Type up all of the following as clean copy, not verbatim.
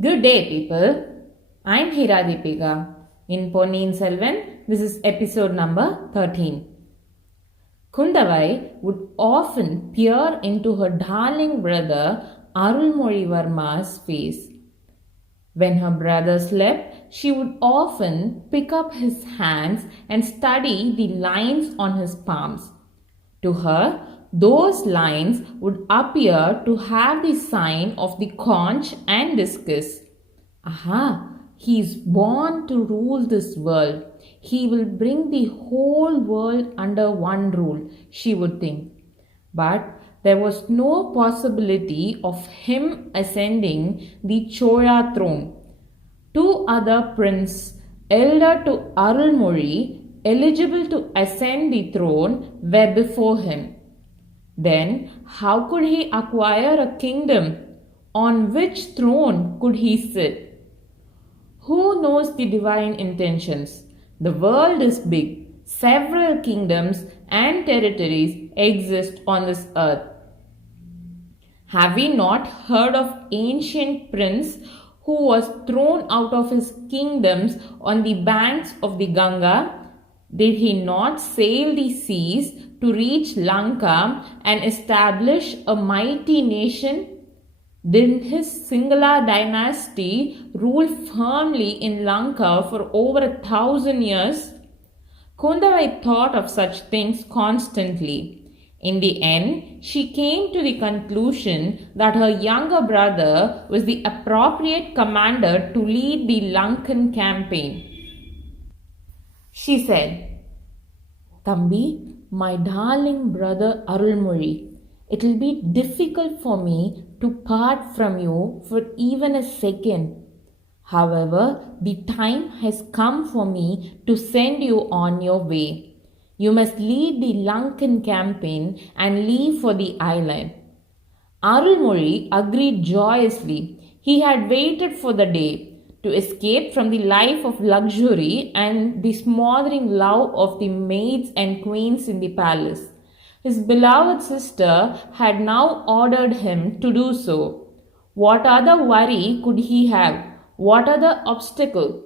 Good day, people. I'm Hira Deepika. In Ponniyin Selvan, this is episode number 13. Kundavai would often peer into her darling brother Arulmozhivarma's face. When her brother slept, she would often pick up his hands and study the lines on his palms. To her, those lines would appear to have the sign of the conch and discus. Aha, he is born to rule this world. He will bring the whole world under one rule, she would think. But there was no possibility of him ascending the Chola throne. Two other princes, elder to Arulmozhi, eligible to ascend the throne, were before him. Then, how could he acquire a kingdom? On which throne could he sit? Who knows the divine intentions? The world is big. Several kingdoms and territories exist on this earth. Have we not heard of ancient prince who was thrown out of his kingdoms on the banks of the Ganga? Did he not sail the seas to reach Lanka and establish a mighty nation? Didn't his Singhala dynasty rule firmly in Lanka for over 1,000 years? Kundavai thought of such things constantly. In the end, she came to the conclusion that her younger brother was the appropriate commander to lead the Lankan campaign. She said, Thambi, my darling brother Arulmozhi, it will be difficult for me to part from you for even a second. However, the time has come for me to send you on your way. You must lead the Lankan campaign and leave for the island. Arulmozhi agreed joyously. He had waited for the day to escape from the life of luxury and the smothering love of the maids and queens in the palace. His beloved sister had now ordered him to do so. What other worry could he have? What other obstacle?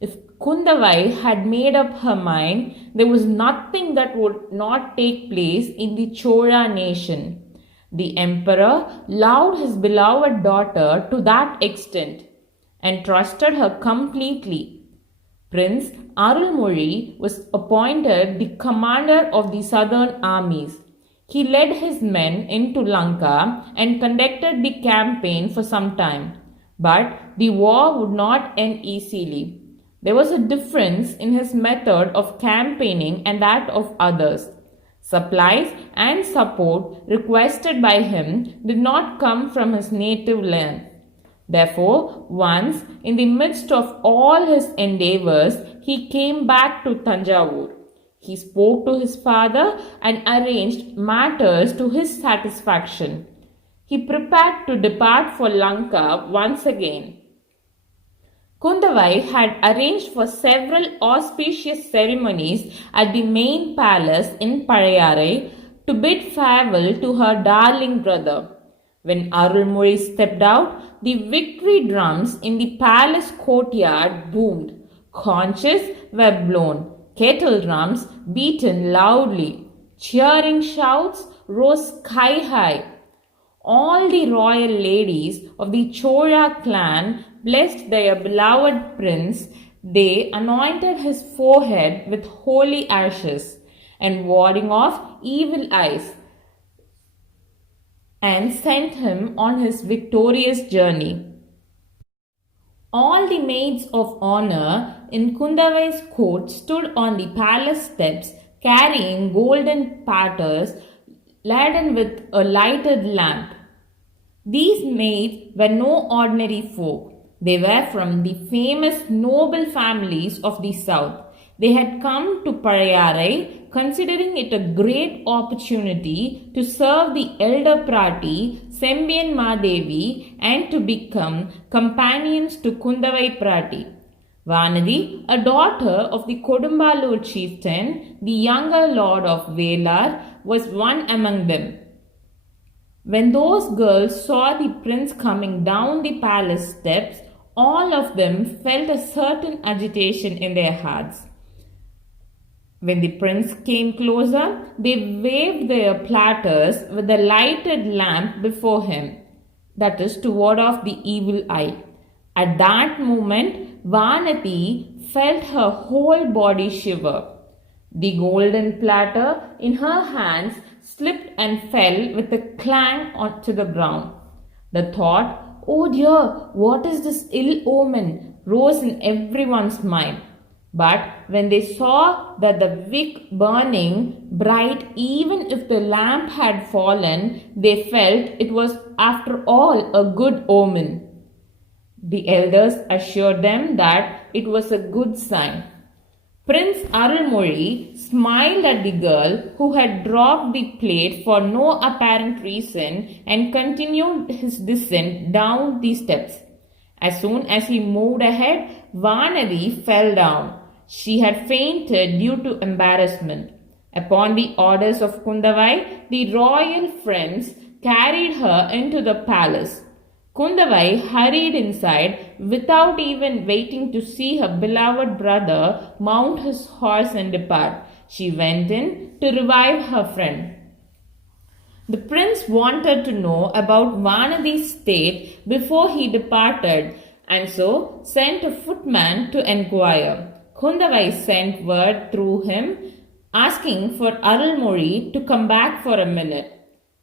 If Kundavai had made up her mind, there was nothing that would not take place in the Chola nation. The emperor loved his beloved daughter to that extent and trusted her completely. Prince Arulmozhi was appointed the commander of the southern armies. He led his men into Lanka and conducted the campaign for some time. But the war would not end easily. There was a difference in his method of campaigning and that of others. Supplies and support requested by him did not come from his native land. Therefore, once, in the midst of all his endeavors, he came back to Tanjavur. He spoke to his father and arranged matters to his satisfaction. He prepared to depart for Lanka once again. Kundavai had arranged for several auspicious ceremonies at the main palace in Palayarai to bid farewell to her darling brother. When Arulmozhi stepped out, the victory drums in the palace courtyard boomed. Conches were blown, kettle drums beaten loudly. Cheering shouts rose sky high. All the royal ladies of the Chola clan blessed their beloved prince. They anointed his forehead with holy ashes and warding off evil eyes and sent him on his victorious journey. All the maids of honor in Kundavai's court stood on the palace steps carrying golden platters laden with a lighted lamp. These maids were no ordinary folk. They were from the famous noble families of the south. They had come to Palayarai considering it a great opportunity to serve the elder Prati, Sembian Madevi, and to become companions to Kundavai Prati. Vanadi, a daughter of the Kodumbalur chieftain, the younger lord of Velar, was one among them. When those girls saw the prince coming down the palace steps, all of them felt a certain agitation in their hearts. When the prince came closer, they waved their platters with a lighted lamp before him, that is, to ward off the evil eye. At that moment, Vanati felt her whole body shiver. The golden platter in her hands slipped and fell with a clang onto the ground. The thought, "Oh dear, what is this ill omen?" rose in everyone's mind. But when they saw that the wick burning bright even if the lamp had fallen, they felt it was after all a good omen. The elders assured them that it was a good sign. Prince Arulmozhi smiled at the girl who had dropped the plate for no apparent reason and continued his descent down the steps. As soon as he moved ahead, Vanadi fell down. She had fainted due to embarrassment. Upon the orders of Kundavai, the royal friends carried her into the palace. Kundavai hurried inside without even waiting to see her beloved brother mount his horse and depart. She went in to revive her friend. The prince wanted to know about Vanadi's state before he departed and so sent a footman to enquire. Kundavai sent word through him asking for Arulmozhi to come back for a minute.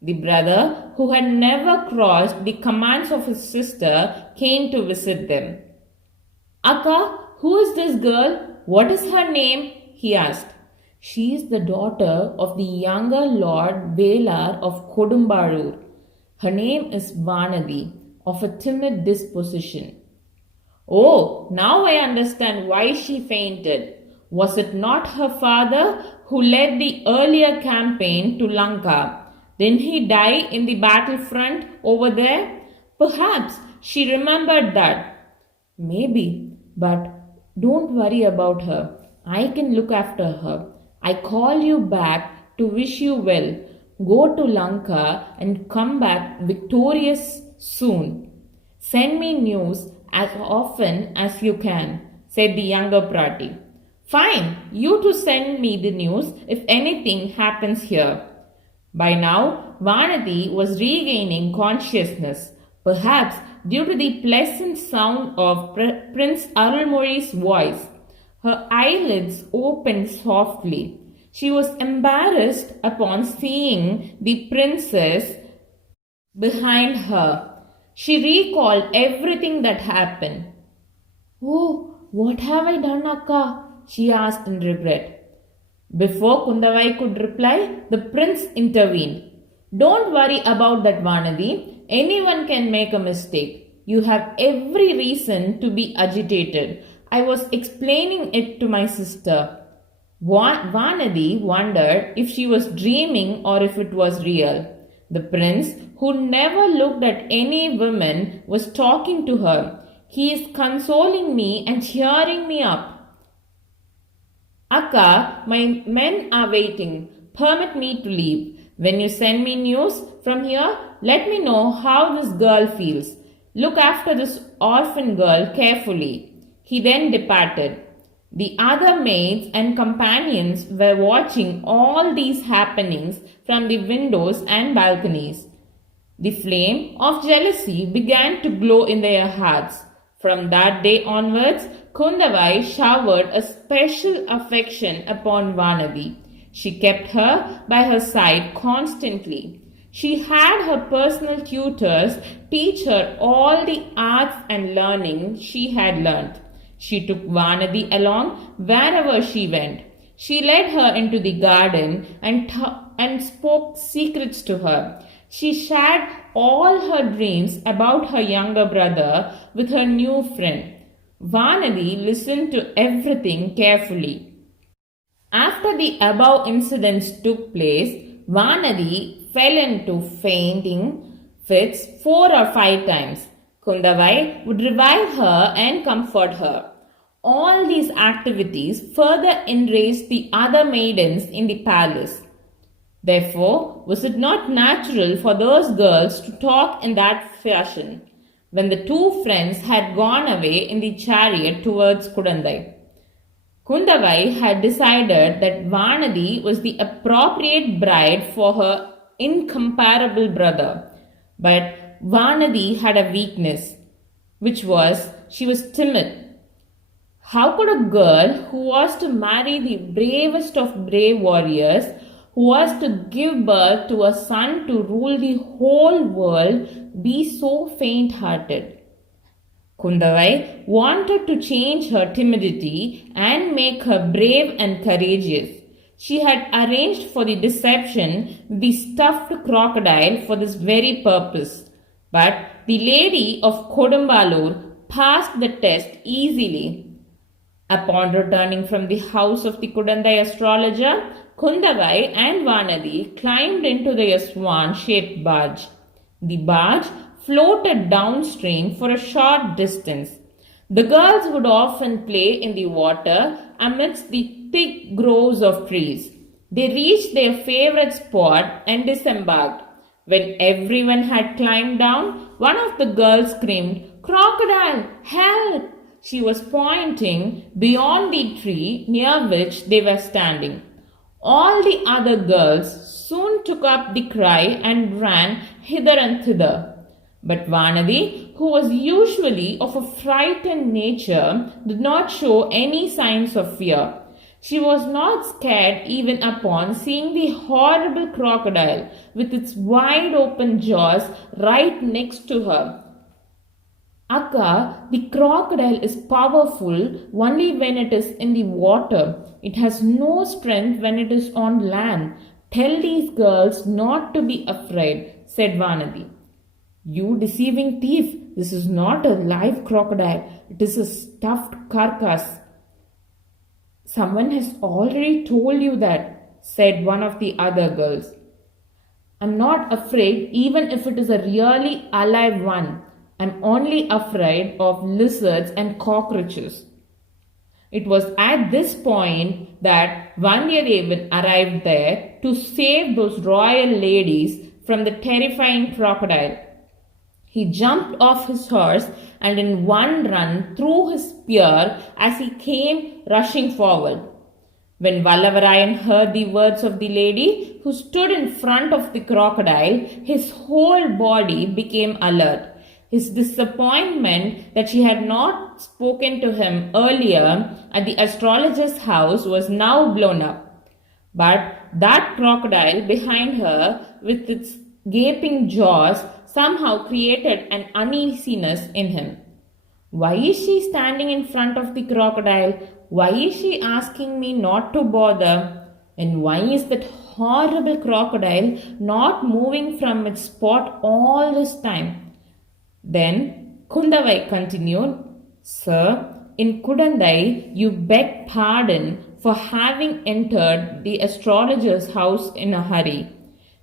The brother, who had never crossed the commands of his sister, came to visit them. "Akka, who is this girl? What is her name?" he asked. "She is the daughter of the younger Lord Velar of Kodumbarur. Her name is Vanadi, of a timid disposition." "Oh, now I understand why she fainted. Was it not her father who led the earlier campaign to Lanka? Didn't he die in the battlefront over there? Perhaps she remembered that." "Maybe, but don't worry about her. I can look after her. I call you back to wish you well. Go to Lanka and come back victorious soon. Send me news as often as you can," said the younger Prati. "Fine, you to send me the news if anything happens here." By now, Vanati was regaining consciousness, perhaps due to the pleasant sound of Prince Arulmozhi's voice. Her eyelids opened softly. She was embarrassed upon seeing the princess behind her. She recalled everything that happened. "Oh, what have I done, Akka?" she asked in regret. Before Kundavai could reply, the prince intervened. "Don't worry about that, Vanadi. Anyone can make a mistake. You have every reason to be agitated. I was explaining it to my sister." Vanadi wondered if she was dreaming or if it was real. The prince, who never looked at any woman, was talking to her. "He is consoling me and cheering me up. Akka, my men are waiting. Permit me to leave. When you send me news from here, let me know how this girl feels. Look after this orphan girl carefully." He then departed. The other maids and companions were watching all these happenings from the windows and balconies. The flame of jealousy began to glow in their hearts. From that day onwards, Kundavai showered a special affection upon Vanadi. She kept her by her side constantly. She had her personal tutors teach her all the arts and learning she had learnt. She took Vanadi along wherever she went. She led her into the garden and spoke secrets to her. She shared all her dreams about her younger brother with her new friend. Vanadi listened to everything carefully. After the above incidents took place, Vanadi fell into fainting fits 4 or 5 times. Kundavai would revive her and comfort her. All these activities further enraged the other maidens in the palace. Therefore, was it not natural for those girls to talk in that fashion when the two friends had gone away in the chariot towards Kudandai? Kundavai had decided that Vanadi was the appropriate bride for her incomparable brother. But Vanadi had a weakness, which was she was timid. How could a girl who was to marry the bravest of brave warriors, who was to give birth to a son to rule the whole world, be so faint hearted? Kundavai wanted to change her timidity and make her brave and courageous. She had arranged for the deception with the stuffed crocodile for this very purpose. But the lady of Kodambalur passed the test easily. Upon returning from the house of the Kudandai astrologer, Kundavai and Vanadi climbed into their swan-shaped barge. The barge floated downstream for a short distance. The girls would often play in the water amidst the thick groves of trees. They reached their favorite spot and disembarked. When everyone had climbed down, one of the girls screamed, "Crocodile, help!" She was pointing beyond the tree near which they were standing. All the other girls soon took up the cry and ran hither and thither. But Vanadi, who was usually of a frightened nature, did not show any signs of fear. She was not scared even upon seeing the horrible crocodile with its wide open jaws right next to her. Akka, the crocodile is powerful only when it is in the water. It has no strength when it is on land. Tell these girls not to be afraid, said Vanadi. You deceiving thief, this is not a live crocodile, it is a stuffed carcass. Someone has already told you that, said one of the other girls. I'm not afraid even if it is a really alive one. I'm only afraid of lizards and cockroaches. It was at this point that Vandiyadevan arrived there to save those royal ladies from the terrifying crocodile. He jumped off his horse and in one run threw his spear as he came rushing forward. When Vallavarayan heard the words of the lady who stood in front of the crocodile, his whole body became alert. His disappointment that she had not spoken to him earlier at the astrologer's house was now blown up. But that crocodile behind her, with its gaping jaws, somehow created an uneasiness in him. Why is she standing in front of the crocodile? Why is she asking me not to bother? And why is that horrible crocodile not moving from its spot all this time? Then Kundavai continued, Sir, in Kudandai you beg pardon for having entered the astrologer's house in a hurry.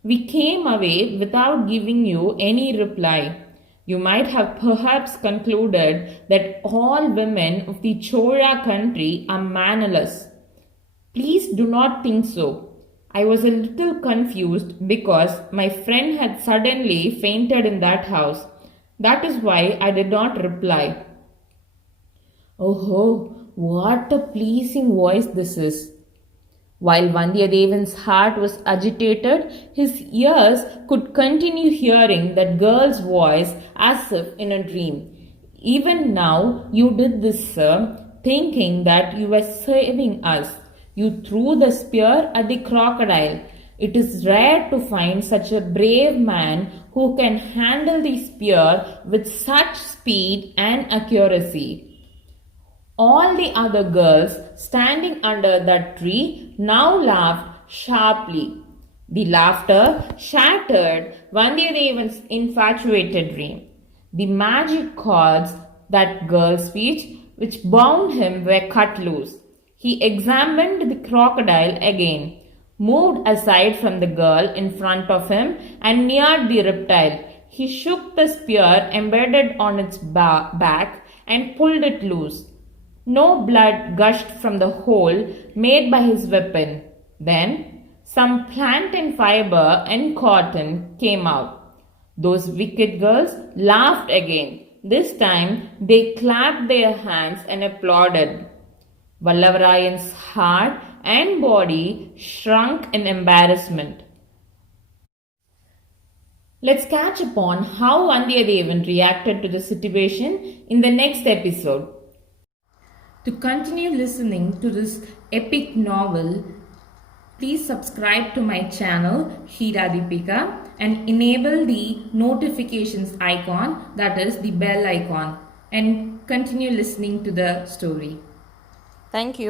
We came away without giving you any reply. You might have perhaps concluded that all women of the Chola country are mannerless. Please do not think so. I was a little confused because my friend had suddenly fainted in that house. That is why I did not reply. Oh, what a pleasing voice this is. While Vandiyadevan's heart was agitated, his ears could continue hearing that girl's voice as if in a dream. Even now you did this, sir, thinking that you were saving us. You threw the spear at the crocodile. It is rare to find such a brave man who can handle the spear with such speed and accuracy. All the other girls standing under that tree now laughed sharply. The laughter shattered Vandiyadevan's infatuated dream. The magic cords that girl's speech which bound him were cut loose. He examined the crocodile again, moved aside from the girl in front of him and neared the reptile. He shook the spear embedded on its back and pulled it loose. No blood gushed from the hole made by his weapon. Then, Some plantain fiber and cotton came out. Those wicked girls laughed again. This time they clapped their hands and applauded. Vallavarayan's heart and body shrunk in embarrassment. Let's catch upon how Vandiyadevan reacted to the situation in the next episode. To continue listening to this epic novel, please subscribe to my channel Hira Deepika and enable the notifications icon, that is the bell icon, and continue listening to the story. Thank you.